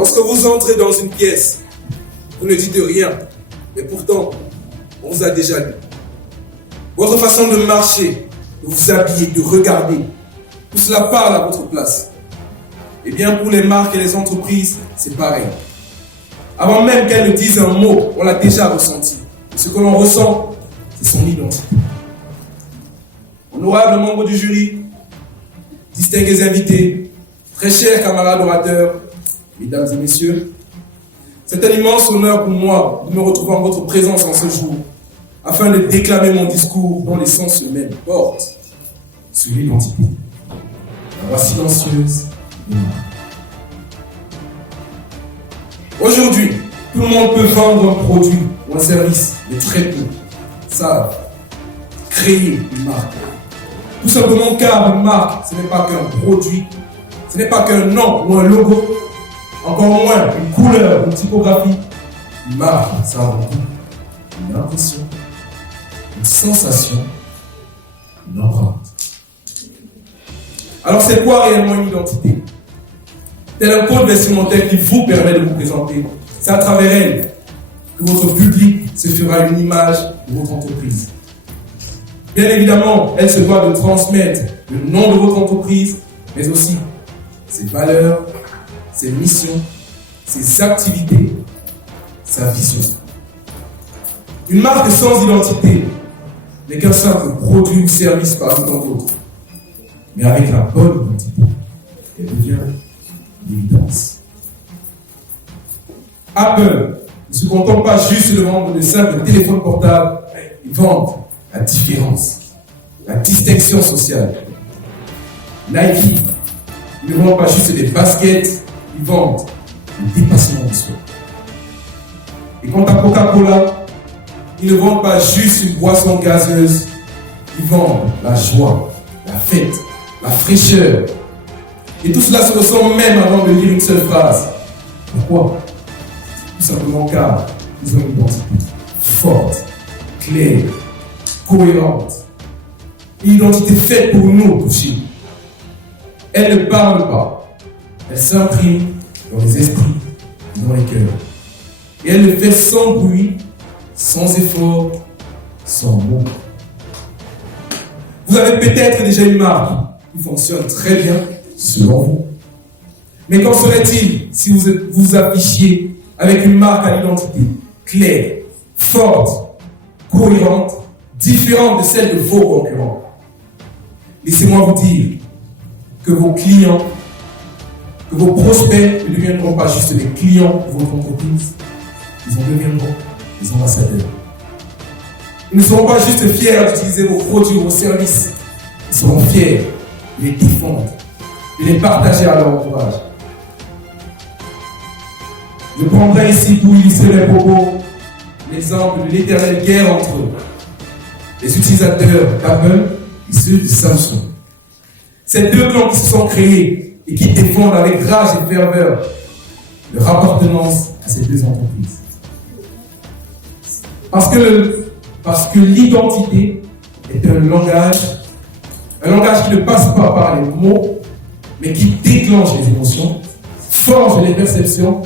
Lorsque vous entrez dans une pièce, vous ne dites rien, mais pourtant, on vous a déjà lu. Votre façon de marcher, de vous habiller, de regarder, tout cela parle à votre place. Eh bien, pour les marques et les entreprises, c'est pareil. Avant même qu'elles ne disent un mot, on l'a déjà ressenti. Et ce que l'on ressent, c'est son identité. Honorables membres du jury, distingués invités, très chers camarades orateurs, mesdames et messieurs, c'est un immense honneur pour moi de me retrouver en votre présence en ce jour, afin de déclamer mon discours dont l'essence même porte sur l'identité. La voix silencieuse des marques. Aujourd'hui, tout le monde peut vendre un produit ou un service, mais très peu savent créer une marque. Tout simplement car une marque, ce n'est pas qu'un produit, ce n'est pas qu'un nom ou un logo, encore moins une couleur, une typographie. Une marque, ça a avant tout une impression, une sensation, une empreinte. Alors c'est quoi réellement une identité? Tel un code vestimentaire qui vous permet de vous présenter. C'est à travers elle que votre public se fera une image de votre entreprise. Bien évidemment, elle se doit de transmettre le nom de votre entreprise, mais aussi ses valeurs, ses missions, ses activités, sa vision. Une marque sans identité n'est qu'un simple produit ou service parmi tant d'autres. Mais avec la bonne identité, elle devient l'évidence. Apple ne se contente pas juste de vendre de simples téléphones portables, ils vendent la différence, la distinction sociale. Nike ne vend pas juste des baskets, ils vendent le dépassement de soi. Et quant à Coca-Cola, ils ne vendent pas juste une boisson gazeuse, ils vendent la joie, la fête, la fraîcheur. Et tout cela se ressent même avant de lire une seule phrase. Pourquoi? Tout simplement car ils ont une identité forte, claire, cohérente. Une identité faite pour nous toucher. Elle ne parle pas. Elle s'imprime dans les esprits et dans les cœurs. Et elle le fait sans bruit, sans effort, sans mots. Vous avez peut-être déjà une marque qui fonctionne très bien selon vous. Mais qu'en serait-il si vous vous affichiez avec une marque à l'identité claire, forte, cohérente, différente de celle de vos concurrents? Laissez-moi vous dire que vos clients, que vos prospects ne deviendront pas juste des clients de votre entreprise, ils en deviendront des ambassadeurs. Ils ne seront pas juste fiers d'utiliser vos produits ou vos services, ils seront fiers de les défendre, de les partager à leur entourage. Je prendrai ici pour illustrer mes propos l'exemple de l'éternelle guerre entre les utilisateurs d'Apple et ceux de Samsung. Ces deux clans qui se sont créés et qui défendent avec rage et ferveur leur appartenance à ces deux entreprises. Parce que l'identité est un langage qui ne passe pas par les mots, mais qui déclenche les émotions, forge les perceptions,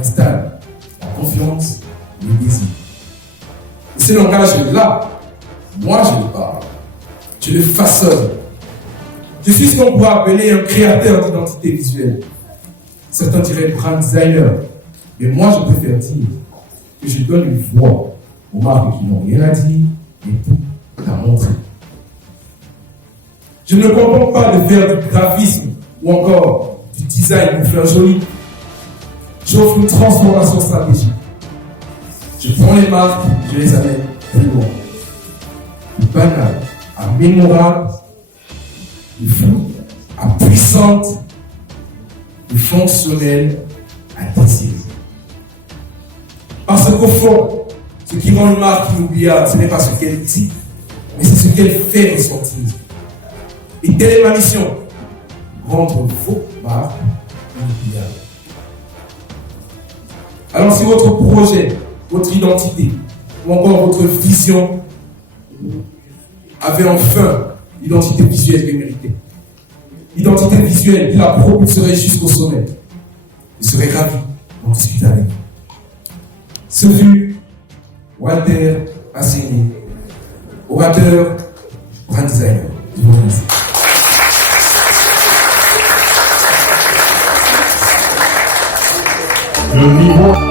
installe la confiance et le désir. Et ce langage-là, moi je le parle, je le façonne. Je suis ce qu'on pourrait appeler un créateur d'identité visuelle. Certains diraient brand designer, mais moi je préfère dire que je donne une voix aux marques qui n'ont rien à dire et tout à montrer. Je ne me contente pas de faire du graphisme ou encore du design pour faire joli. J'offre une transformation stratégique. Je prends les marques, je les amène plus loin. Du banal à mémorable, du flou à puissante, du fonctionnel à désir. Parce qu'au fond, ce qui rend une marque inoubliable, ce n'est pas ce qu'elle dit, mais c'est ce qu'elle fait ressentir. Et telle est ma mission, rendre vos marques inoubliables. Alors si votre projet, votre identité, ou encore votre vision avait enfin l'identité visuelle qu'elle méritait, l'identité visuelle qui la propulserait jusqu'au sommet, Je serais ravi d'en discuter avec vous. Ce fut Walter Assigny, orateur, brand designer. Je vous remercie. Le niveau